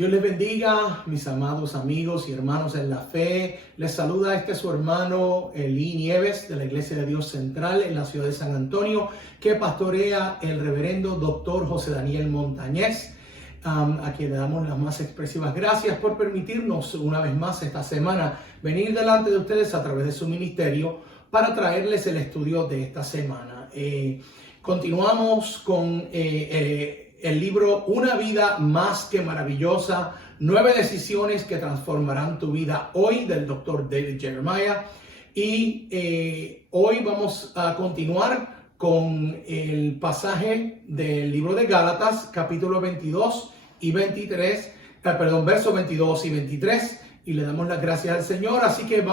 Dios les bendiga, mis amados amigos y hermanos en la fe. Les saluda su hermano Eli Nieves de la Iglesia de Dios Central en la ciudad de San Antonio, que pastorea el reverendo doctor José Daniel Montañez, a quien le damos las más expresivas gracias por permitirnos una vez más esta semana venir delante de ustedes a través de su ministerio para traerles el estudio de esta semana. Continuamos con el libro Una vida más que maravillosa, 9 decisiones que transformarán tu vida hoy, del doctor David Jeremiah. Y hoy vamos a continuar con el pasaje del libro de Gálatas, capítulo 22 y 23, versos 22 y 23. Y le damos las gracias al Señor. Así que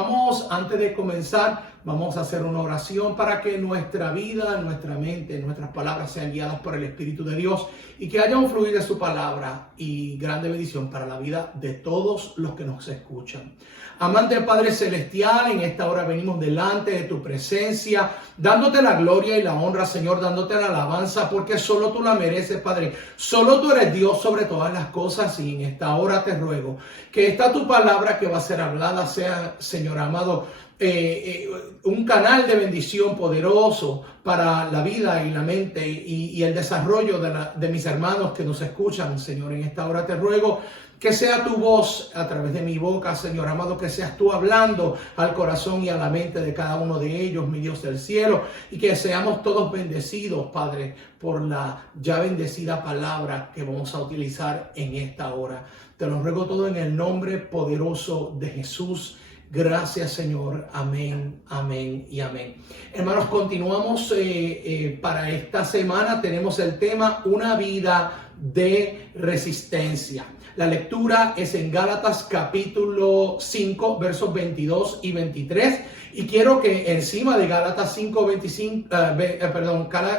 antes de comenzar, vamos a hacer una oración para que nuestra vida, nuestra mente, nuestras palabras sean guiadas por el Espíritu de Dios y que haya un fluir de su palabra y grande bendición para la vida de todos los que nos escuchan. Amante Padre Celestial, en esta hora venimos delante de tu presencia, dándote la gloria y la honra, Señor, dándote la alabanza, porque solo tú la mereces, Padre. Solo tú eres Dios sobre todas las cosas, y en esta hora te ruego que esta tu palabra que va a ser hablada sea, Señor amado, un canal de bendición poderoso para la vida y la mente y el desarrollo de mis hermanos que nos escuchan, Señor. En esta hora te ruego que sea tu voz a través de mi boca, Señor amado, que seas tú hablando al corazón y a la mente de cada uno de ellos, mi Dios del cielo, y que seamos todos bendecidos, Padre, por la ya bendecida palabra que vamos a utilizar en esta hora. Te lo ruego todo en el nombre poderoso de Jesús. Gracias, Señor. Amén, amén y amén. Hermanos, continuamos para esta semana. Tenemos el tema Una vida de resistencia. La lectura es en Gálatas capítulo 5, versos 22 y 23. Y quiero que encima de Gálatas 5,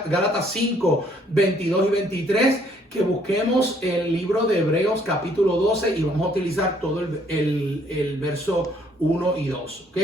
Gálatas 5, 22 y 23, que busquemos el libro de Hebreos capítulo 12 y vamos a utilizar todo el verso 1 y 2. ¿Ok?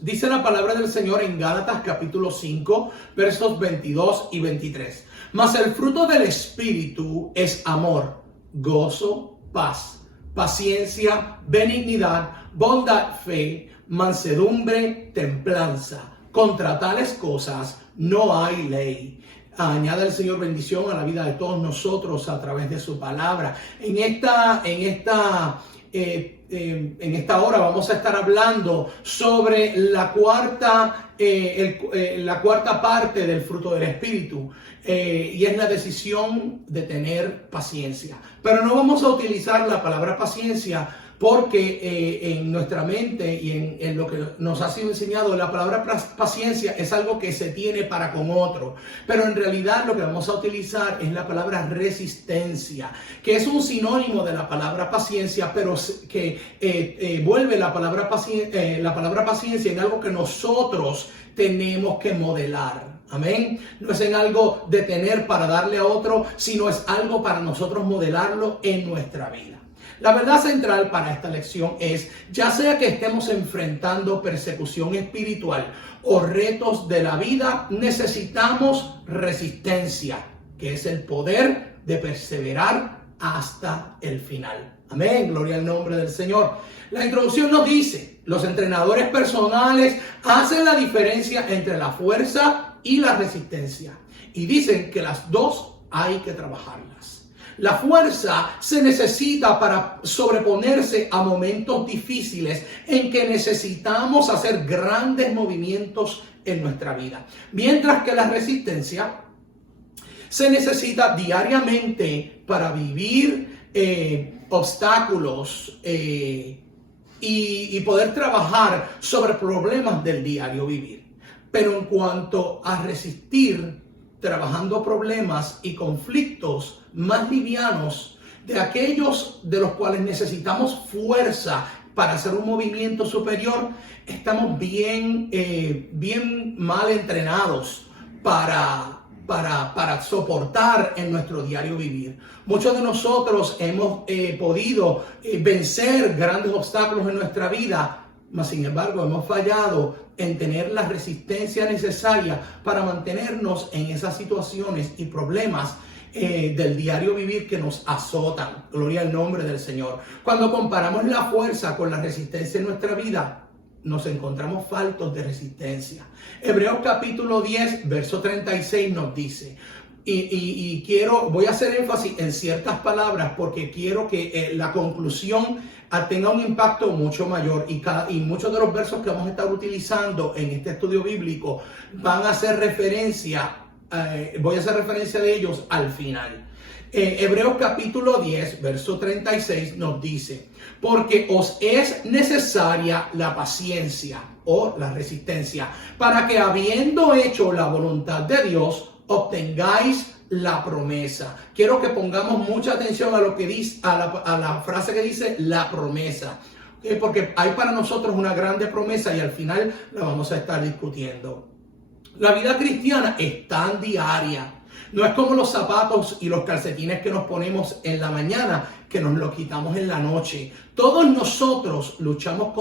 Dice la palabra del Señor en Gálatas capítulo 5, versos 22 y 23. Mas el fruto del Espíritu es amor, gozo, paz, paciencia, benignidad, bondad, fe, mansedumbre, templanza. Contra tales cosas no hay ley. Añada el Señor bendición a la vida de todos nosotros a través de su palabra. En esta hora vamos a estar hablando sobre la cuarta parte del fruto del Espíritu, y es la decisión de tener paciencia. Pero no vamos a utilizar la palabra paciencia porque en nuestra mente y en lo que nos ha sido enseñado, la palabra paciencia es algo que se tiene para con otro. Pero en realidad lo que vamos a utilizar es la palabra resistencia, que es un sinónimo de la palabra paciencia, pero que vuelve la palabra paciencia en algo que nosotros tenemos que modelar. Amén. No es en algo de tener para darle a otro, sino es algo para nosotros modelarlo en nuestra vida. La verdad central para esta lección es, ya sea que estemos enfrentando persecución espiritual o retos de la vida, necesitamos resistencia, que es el poder de perseverar hasta el final. Amén, gloria al nombre del Señor. La introducción nos dice, los entrenadores personales hacen la diferencia entre la fuerza y la resistencia, y dicen que las dos hay que trabajarlas. La fuerza se necesita para sobreponerse a momentos difíciles en que necesitamos hacer grandes movimientos en nuestra vida. Mientras que la resistencia se necesita diariamente para vivir obstáculos y poder trabajar sobre problemas del diario vivir. Pero en cuanto a resistir, trabajando problemas y conflictos más livianos, de aquellos de los cuales necesitamos fuerza para hacer un movimiento superior, estamos bien mal entrenados para soportar en nuestro diario vivir. Muchos de nosotros hemos podido vencer grandes obstáculos en nuestra vida, mas sin embargo hemos fallado en tener la resistencia necesaria para mantenernos en esas situaciones y problemas del diario vivir que nos azotan. Gloria al nombre del Señor. Cuando comparamos la fuerza con la resistencia en nuestra vida, nos encontramos faltos de resistencia. Hebreos capítulo 10, verso 36 nos dice, voy a hacer énfasis en ciertas palabras porque quiero que la conclusión tenga un impacto mucho mayor, y muchos de los versos que vamos a estar utilizando en este estudio bíblico van a hacer referencia, voy a hacer referencia de ellos al final. Hebreos capítulo 10, verso 36 nos dice, porque os es necesaria la paciencia o la resistencia, para que habiendo hecho la voluntad de Dios, obtengáis la promesa. Quiero que pongamos mucha atención a lo que dice, a la frase que dice la promesa, porque hay para nosotros una grande promesa y al final la vamos a estar discutiendo. La vida cristiana es tan diaria. No es como los zapatos y los calcetines que nos ponemos en la mañana, que nos los quitamos en la noche. Todos nosotros luchamos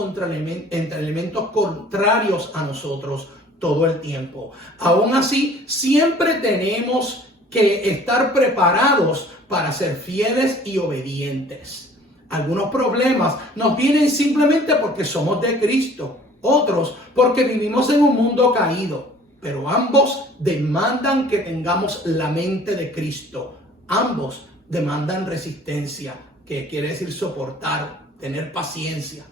entre elementos contrarios a nosotros todo el tiempo. Aún así, siempre tenemos que estar preparados para ser fieles y obedientes. Algunos problemas nos vienen simplemente porque somos de Cristo, otros porque vivimos en un mundo caído. Pero ambos demandan que tengamos la mente de Cristo. Ambos demandan resistencia, que quiere decir soportar, tener paciencia.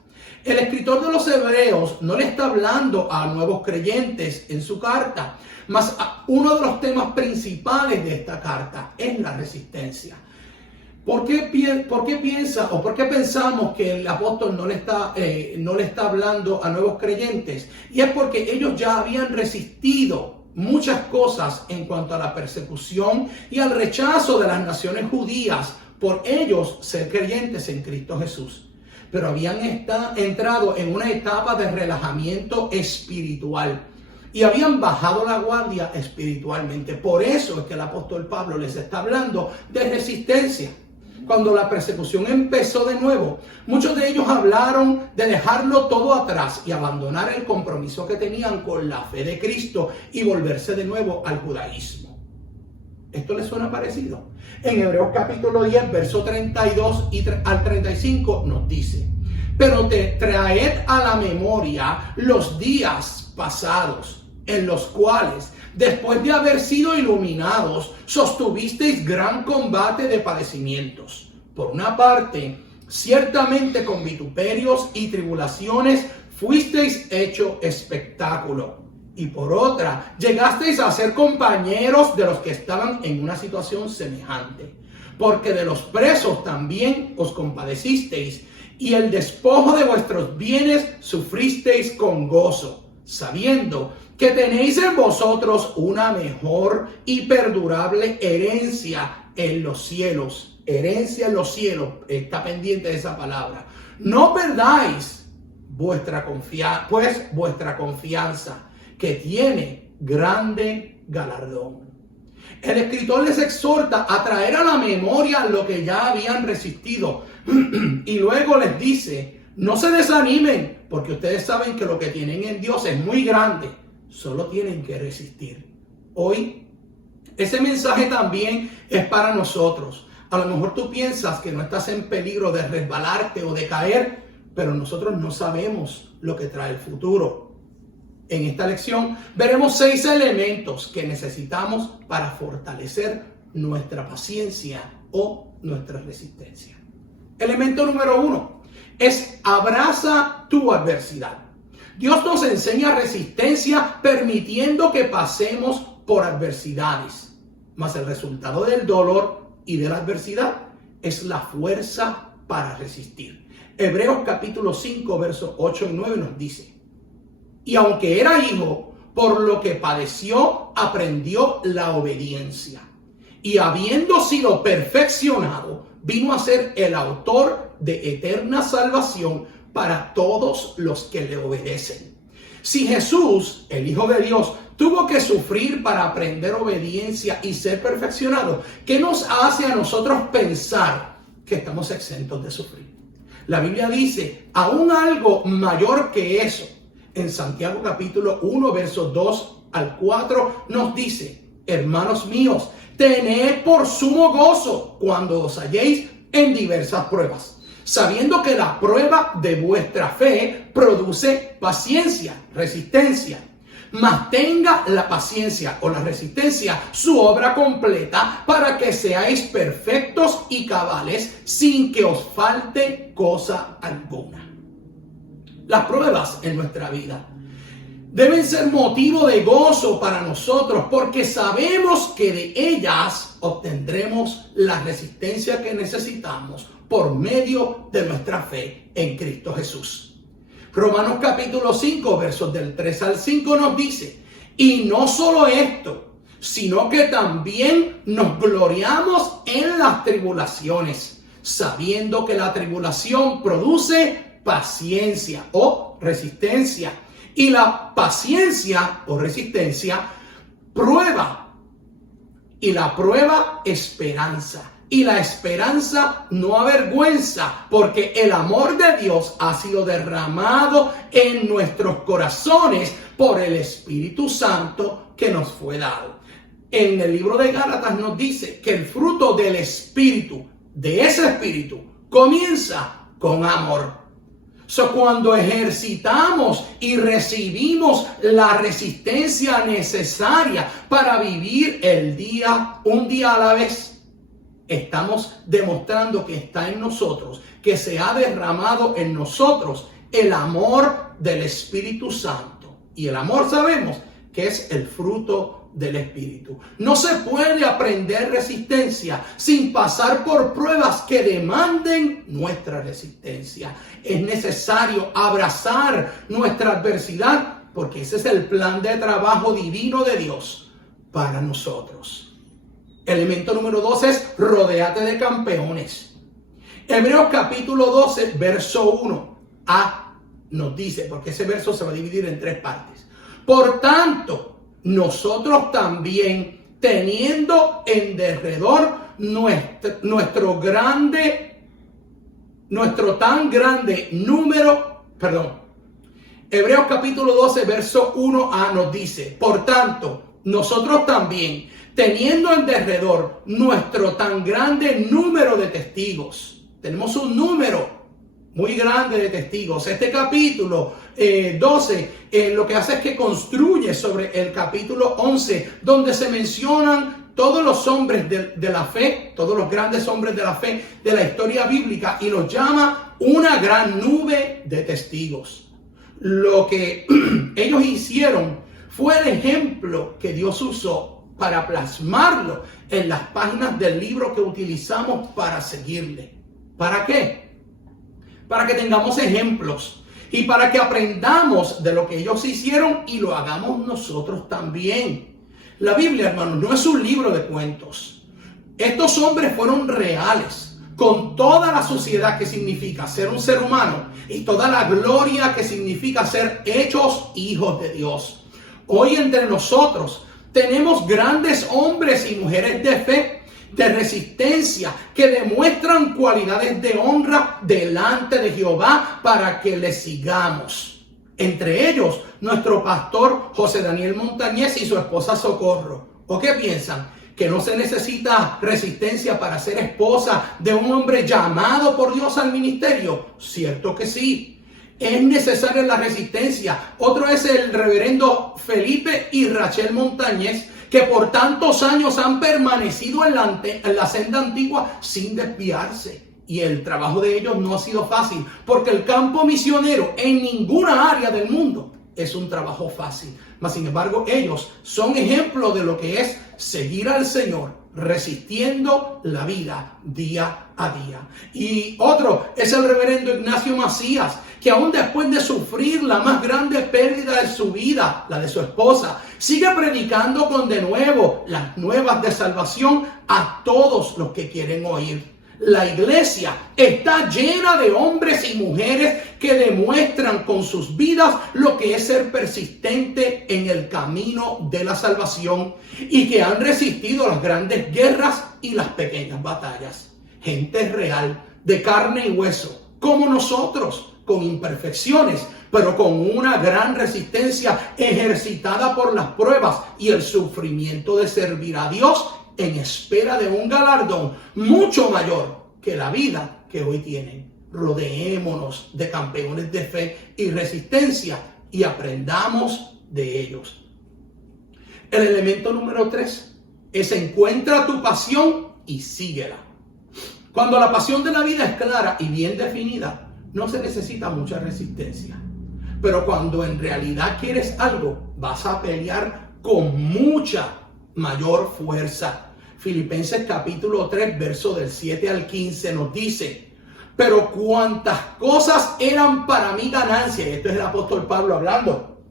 El escritor de los Hebreos no le está hablando a nuevos creyentes en su carta, mas uno de los temas principales de esta carta es la resistencia. ¿Por qué piensa o por qué pensamos que el apóstol no le está hablando a nuevos creyentes? Y es porque ellos ya habían resistido muchas cosas en cuanto a la persecución y al rechazo de las naciones judías por ellos ser creyentes en Cristo Jesús. Pero habían entrado en una etapa de relajamiento espiritual y habían bajado la guardia espiritualmente. Por eso es que el apóstol Pablo les está hablando de resistencia. Cuando la persecución empezó de nuevo, muchos de ellos hablaron de dejarlo todo atrás y abandonar el compromiso que tenían con la fe de Cristo y volverse de nuevo al judaísmo. ¿Esto les suena parecido? En Hebreos capítulo 10, verso 32 al 35 nos dice, pero te traed a la memoria los días pasados, en los cuales, después de haber sido iluminados, sostuvisteis gran combate de padecimientos. Por una parte, ciertamente con vituperios y tribulaciones fuisteis hecho espectáculo. Y por otra, llegasteis a ser compañeros de los que estaban en una situación semejante. Porque de los presos también os compadecisteis, y el despojo de vuestros bienes sufristeis con gozo, sabiendo que tenéis en vosotros una mejor y perdurable herencia en los cielos. Herencia en los cielos, está pendiente de esa palabra. No perdáis vuestra confianza, que tiene grande galardón. El escritor les exhorta a traer a la memoria lo que ya habían resistido y luego les dice, no se desanimen, porque ustedes saben que lo que tienen en Dios es muy grande. Solo tienen que resistir. Hoy, ese mensaje también es para nosotros. A lo mejor tú piensas que no estás en peligro de resbalarte o de caer, pero nosotros no sabemos lo que trae el futuro. En esta lección veremos 6 elementos que necesitamos para fortalecer nuestra paciencia o nuestra resistencia. Elemento número 1 es abraza tu adversidad. Dios nos enseña resistencia permitiendo que pasemos por adversidades, mas el resultado del dolor y de la adversidad es la fuerza para resistir. Hebreos capítulo 5, versos 8 y 9 nos dice, y aunque era hijo, por lo que padeció, aprendió la obediencia. Y habiendo sido perfeccionado, vino a ser el autor de eterna salvación para todos los que le obedecen. Si Jesús, el Hijo de Dios, tuvo que sufrir para aprender obediencia y ser perfeccionado, ¿qué nos hace a nosotros pensar que estamos exentos de sufrir? La Biblia dice, aún algo mayor que eso. En Santiago capítulo 1, versos 2 al 4 nos dice, Hermanos míos, tened por sumo gozo cuando os halléis en diversas pruebas, sabiendo que la prueba de vuestra fe produce paciencia, resistencia. Mas tenga la paciencia o la resistencia su obra completa para que seáis perfectos y cabales sin que os falte cosa alguna. Las pruebas en nuestra vida deben ser motivo de gozo para nosotros porque sabemos que de ellas obtendremos la resistencia que necesitamos por medio de nuestra fe en Cristo Jesús. Romanos capítulo 5, versos del 3 al 5 nos dice, y no solo esto, sino que también nos gloriamos en las tribulaciones, sabiendo que la tribulación produce paciencia o resistencia, y la paciencia o resistencia prueba, y la prueba esperanza. Y la esperanza no avergüenza, porque el amor de Dios ha sido derramado en nuestros corazones por el Espíritu Santo que nos fue dado. En el libro de Gálatas nos dice que el fruto del Espíritu, de ese Espíritu, comienza con amor. Cuando ejercitamos y recibimos la resistencia necesaria para vivir un día a la vez, estamos demostrando que está en nosotros, que se ha derramado en nosotros el amor del Espíritu Santo. Y el amor sabemos que es el fruto del Espíritu. No se puede aprender resistencia sin pasar por pruebas que demanden nuestra resistencia. Es necesario abrazar nuestra adversidad porque ese es el plan de trabajo divino de Dios para nosotros. Elemento número 2 es rodéate de campeones. Hebreos capítulo 12, verso 1a nos dice, porque ese verso se va a dividir en 3 partes. Por tanto, nosotros también, teniendo en derredor nuestro tan grande número, Hebreos capítulo 12, verso 1a nos dice, por tanto, nosotros también, teniendo en derredor nuestro tan grande número de testigos. Tenemos un número muy grande de testigos. Este capítulo 12 lo que hace es que construye sobre el capítulo 11, donde se mencionan todos los hombres de la fe, todos los grandes hombres de la fe de la historia bíblica, y los llama una gran nube de testigos. Lo que ellos hicieron fue el ejemplo que Dios usó para plasmarlo en las páginas del libro que utilizamos para seguirle. ¿Para qué? Para que tengamos ejemplos y para que aprendamos de lo que ellos hicieron y lo hagamos nosotros también. La Biblia, hermanos, no es un libro de cuentos. Estos hombres fueron reales, con toda la suciedad que significa ser un ser humano y toda la gloria que significa ser hechos hijos de Dios. Hoy entre nosotros tenemos grandes hombres y mujeres de fe, de resistencia, que demuestran cualidades de honra delante de Jehová para que le sigamos. Entre ellos, nuestro pastor José Daniel Montañez y su esposa Socorro. ¿O qué piensan? ¿Que no se necesita resistencia para ser esposa de un hombre llamado por Dios al ministerio? Cierto que sí. Es necesaria la resistencia. Otro es el reverendo Felipe y Rachel Montañez, que por tantos años han permanecido en la senda antigua sin desviarse. Y el trabajo de ellos no ha sido fácil, porque el campo misionero en ninguna área del mundo es un trabajo fácil. Mas sin embargo, ellos son ejemplo de lo que es seguir al Señor, resistiendo la vida día a día. Y otro es el reverendo Ignacio Macías, que aún después de sufrir la más grande pérdida de su vida, la de su esposa, sigue predicando con denuedo las nuevas de salvación a todos los que quieren oír. La iglesia está llena de hombres y mujeres que demuestran con sus vidas lo que es ser persistente en el camino de la salvación y que han resistido las grandes guerras y las pequeñas batallas. Gente real, de carne y hueso, como nosotros, con imperfecciones, pero con una gran resistencia ejercitada por las pruebas y el sufrimiento de servir a Dios en espera de un galardón mucho mayor que la vida que hoy tienen. Rodeémonos de campeones de fe y resistencia y aprendamos de ellos. El elemento número 3 es: encuentra tu pasión y síguela. Cuando la pasión de la vida es clara y bien definida, no se necesita mucha resistencia. Pero cuando en realidad quieres algo, vas a pelear con mucha mayor fuerza. Filipenses capítulo 3, verso del 7 al 15 nos dice: pero cuantas cosas eran para mí ganancia, y esto es el apóstol Pablo hablando,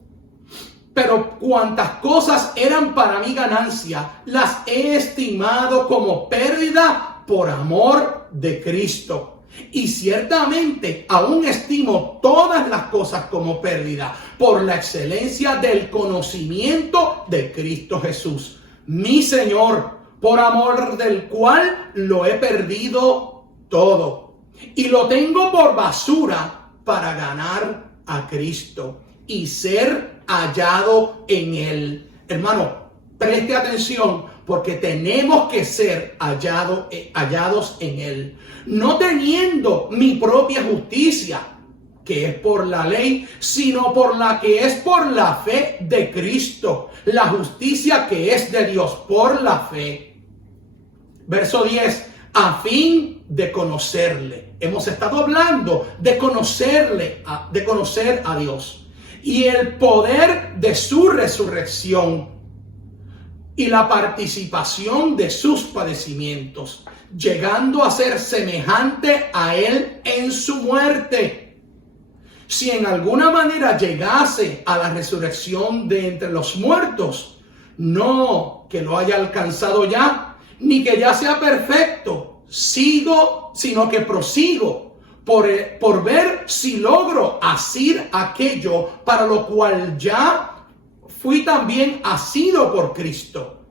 pero cuantas cosas eran para mí ganancia, las he estimado como pérdida por amor de Cristo. Y ciertamente aún estimo todas las cosas como pérdida por la excelencia del conocimiento de Cristo Jesús, mi Señor, por amor del cual lo he perdido todo y lo tengo por basura para ganar a Cristo y ser hallado en Él. Hermano, preste atención, porque tenemos que ser hallados en Él, no teniendo mi propia justicia, que es por la ley, sino por la que es por la fe de Cristo, la justicia que es de Dios por la fe. Verso 10, a fin de conocerle. Hemos estado hablando de conocerle, de conocer a Dios y el poder de su resurrección y la participación de sus padecimientos, llegando a ser semejante a Él en su muerte. Si en alguna manera llegase a la resurrección de entre los muertos, no que lo haya alcanzado ya, ni que ya sea perfecto, sino que prosigo por ver si logro asir aquello para lo cual ya fui también asido por Cristo.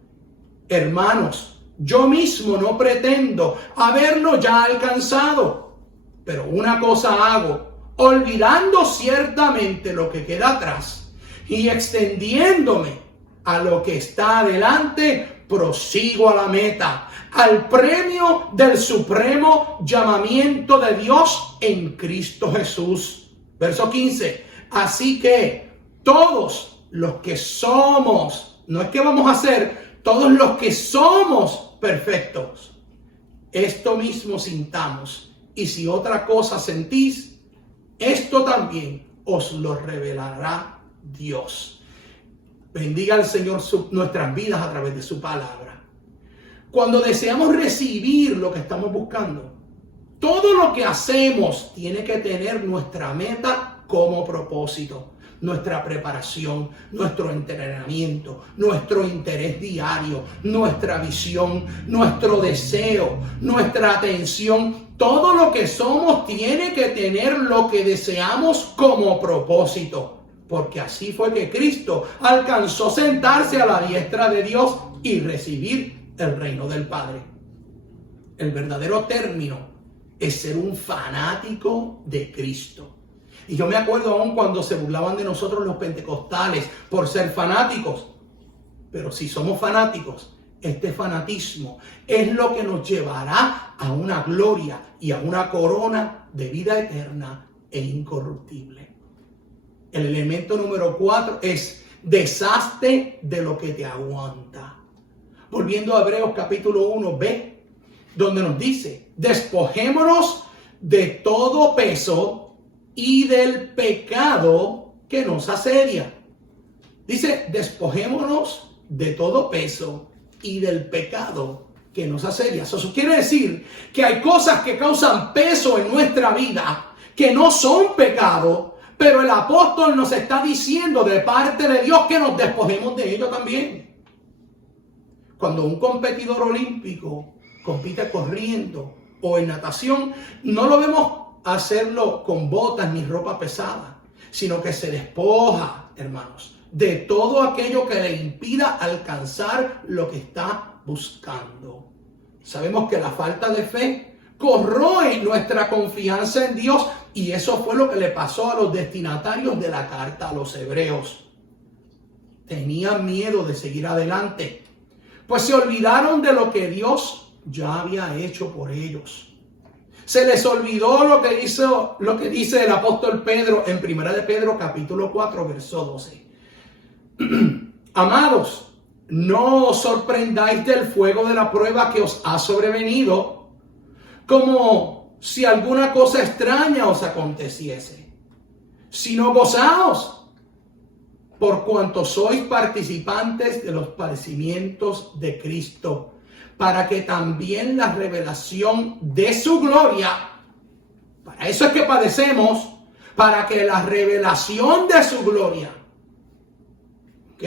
Hermanos, yo mismo no pretendo haberlo ya alcanzado, pero una cosa hago, olvidando ciertamente lo que queda atrás y extendiéndome a lo que está adelante, prosigo a la meta, al premio del supremo llamamiento de Dios en Cristo Jesús. Verso 15. Así que todos los que somos, no es que vamos a ser, todos los que somos perfectos, esto mismo sintamos. Y si otra cosa sentís, esto también os lo revelará Dios. Bendiga al Señor nuestras vidas a través de su palabra. Cuando deseamos recibir lo que estamos buscando, todo lo que hacemos tiene que tener nuestra meta como propósito, nuestra preparación, nuestro entrenamiento, nuestro interés diario, nuestra visión, nuestro deseo, nuestra atención. Todo lo que somos tiene que tener lo que deseamos como propósito. Porque así fue que Cristo alcanzó sentarse a la diestra de Dios y recibir el reino del Padre. El verdadero término es ser un fanático de Cristo. Y yo me acuerdo aún cuando se burlaban de nosotros los pentecostales por ser fanáticos. Pero si somos fanáticos, este fanatismo es lo que nos llevará a una gloria y a una corona de vida eterna e incorruptible. El elemento número 4 es: deshazte de lo que te aguanta. Volviendo a Hebreos capítulo 1b, donde nos dice: despojémonos de todo peso y del pecado que nos asedia. Dice: despojémonos de todo peso y del pecado que nos asedia. Eso quiere decir que hay cosas que causan peso en nuestra vida que no son pecado, pero el apóstol nos está diciendo de parte de Dios que nos despojemos de ello también. Cuando un competidor olímpico compite corriendo o en natación, no lo vemos hacerlo con botas ni ropa pesada, sino que se despoja, hermanos, de todo aquello que le impida alcanzar lo que está buscando. Sabemos que la falta de fe corroe nuestra confianza en Dios. Y eso fue lo que le pasó a los destinatarios de la carta a los hebreos. Tenían miedo de seguir adelante, pues se olvidaron de lo que Dios ya había hecho por ellos. Se les olvidó lo que dice el apóstol Pedro en 1 de Pedro capítulo 4 verso 12. Amados, no os sorprendáis del fuego de la prueba que os ha sobrevenido, como si alguna cosa extraña os aconteciese, sino gozaos por cuanto sois participantes de los padecimientos de Cristo, para que también la revelación de su gloria, para eso es que padecemos, para que la revelación de su gloria, ¿ok?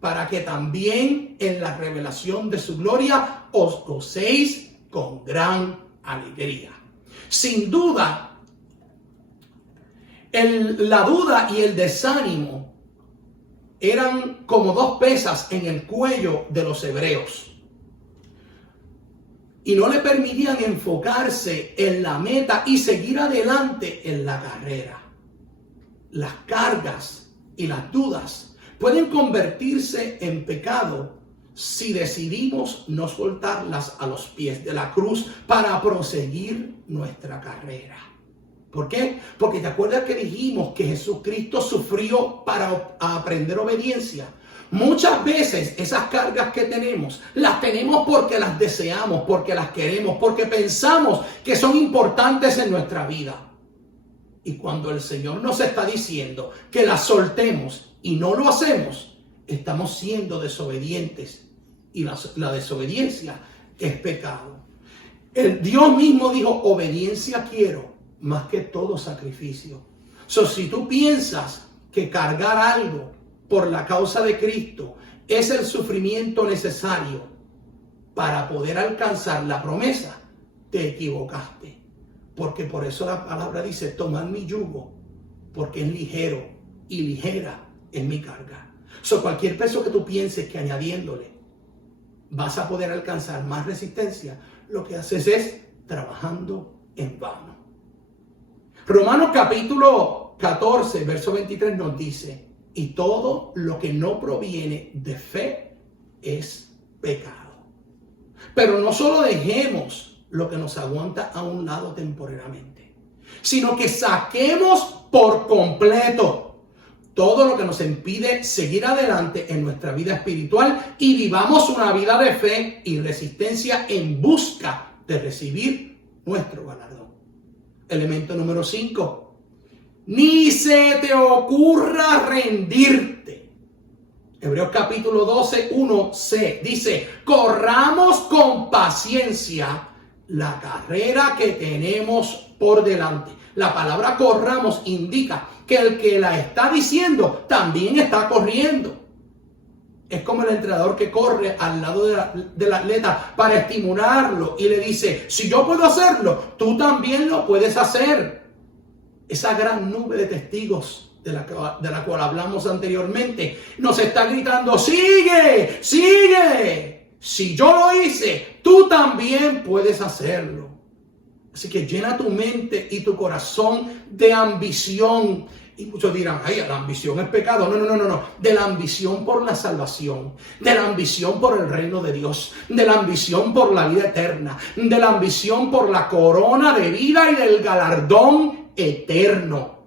Para que también en la revelación de su gloria os gocéis con gran alegría. Sin duda, la duda y el desánimo eran como dos pesas en el cuello de los hebreos y no le permitían enfocarse en la meta y seguir adelante en la carrera. Las cargas y las dudas pueden convertirse en pecado si decidimos no soltarlas a los pies de la cruz para proseguir nuestra carrera. ¿Por qué? Porque te acuerdas que dijimos que Jesucristo sufrió para aprender obediencia. Muchas veces esas cargas que tenemos, las tenemos porque las deseamos, porque las queremos, porque pensamos que son importantes en nuestra vida. Y cuando el Señor nos está diciendo que las soltemos y no lo hacemos, estamos siendo desobedientes. Y la desobediencia es pecado. El Dios mismo dijo, obediencia quiero más que todo sacrificio. Si tú piensas que cargar algo por la causa de Cristo es el sufrimiento necesario para poder alcanzar la promesa, te equivocaste. Porque por eso la palabra dice, tomad mi yugo, porque es ligero y ligera es mi carga. Cualquier peso que tú pienses que añadiéndole vas a poder alcanzar más resistencia, lo que haces es trabajando en vano. Romanos capítulo 14, verso 23 nos dice, y todo lo que no proviene de fe es pecado. Pero no solo dejemos lo que nos aguanta a un lado temporariamente, sino que saquemos por completo todo lo que nos impide seguir adelante en nuestra vida espiritual y vivamos una vida de fe y resistencia en busca de recibir nuestro galardón. Elemento número 5. Ni se te ocurra rendirte. Hebreos capítulo 12, 1c dice, corramos con paciencia la carrera que tenemos por delante. La palabra corramos indica que el que la está diciendo también está corriendo. Es como el entrenador que corre al lado del atleta para estimularlo y le dice, si yo puedo hacerlo, tú también lo puedes hacer. Esa gran nube de testigos de la cual hablamos anteriormente nos está gritando, sigue, sigue. Si yo lo hice, tú también puedes hacerlo. Así que llena tu mente y tu corazón de ambición. Y muchos dirán, ay, la ambición es pecado. No. De la ambición por la salvación, de la ambición por el reino de Dios, de la ambición por la vida eterna, de la ambición por la corona de vida y del galardón eterno.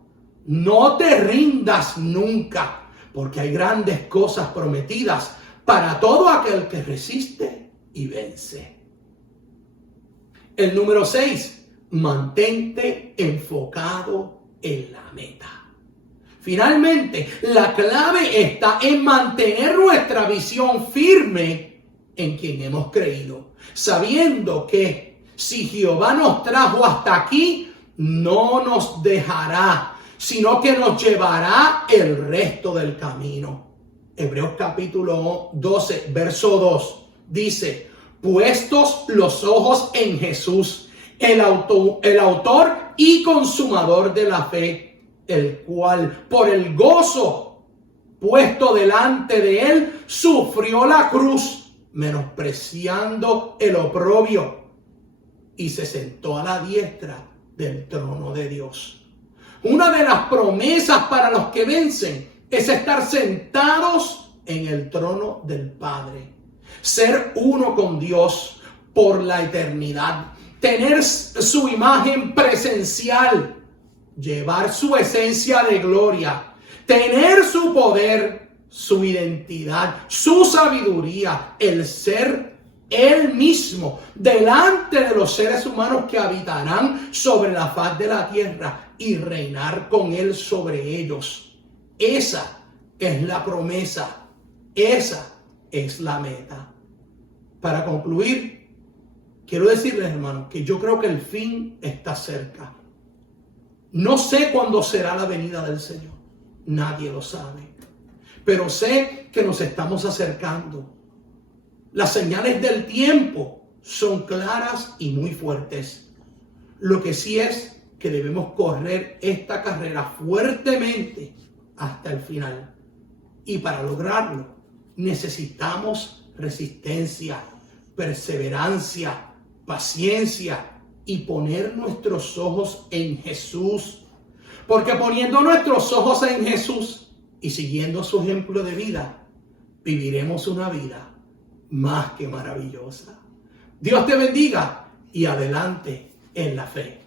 No te rindas nunca, porque hay grandes cosas prometidas para todo aquel que resiste y vence. El número 6, mantente enfocado en la meta. Finalmente, la clave está en mantener nuestra visión firme en quien hemos creído, sabiendo que si Jehová nos trajo hasta aquí, no nos dejará, sino que nos llevará el resto del camino. Hebreos capítulo 12, verso 2 dice, puestos los ojos en Jesús, el autor y consumador de la fe, el cual por el gozo puesto delante de él sufrió la cruz, menospreciando el oprobio, y se sentó a la diestra del trono de Dios. Una de las promesas para los que vencen es estar sentados en el trono del Padre, ser uno con Dios por la eternidad, tener su imagen presencial, llevar su esencia de gloria, tener su poder, su identidad, su sabiduría, el ser Él mismo delante de los seres humanos que habitarán sobre la faz de la tierra y reinar con Él sobre ellos. Esa es la promesa, esa es la meta. Para concluir, quiero decirles, hermanos, que yo creo que el fin está cerca. No sé cuándo será la venida del Señor, nadie lo sabe, pero sé que nos estamos acercando. Las señales del tiempo son claras y muy fuertes. Lo que sí es que debemos correr esta carrera fuertemente hasta el final. Y para lograrlo necesitamos resistencia, perseverancia, paciencia y poner nuestros ojos en Jesús. Porque poniendo nuestros ojos en Jesús y siguiendo su ejemplo de vida, viviremos una vida más que maravillosa. Dios te bendiga y adelante en la fe.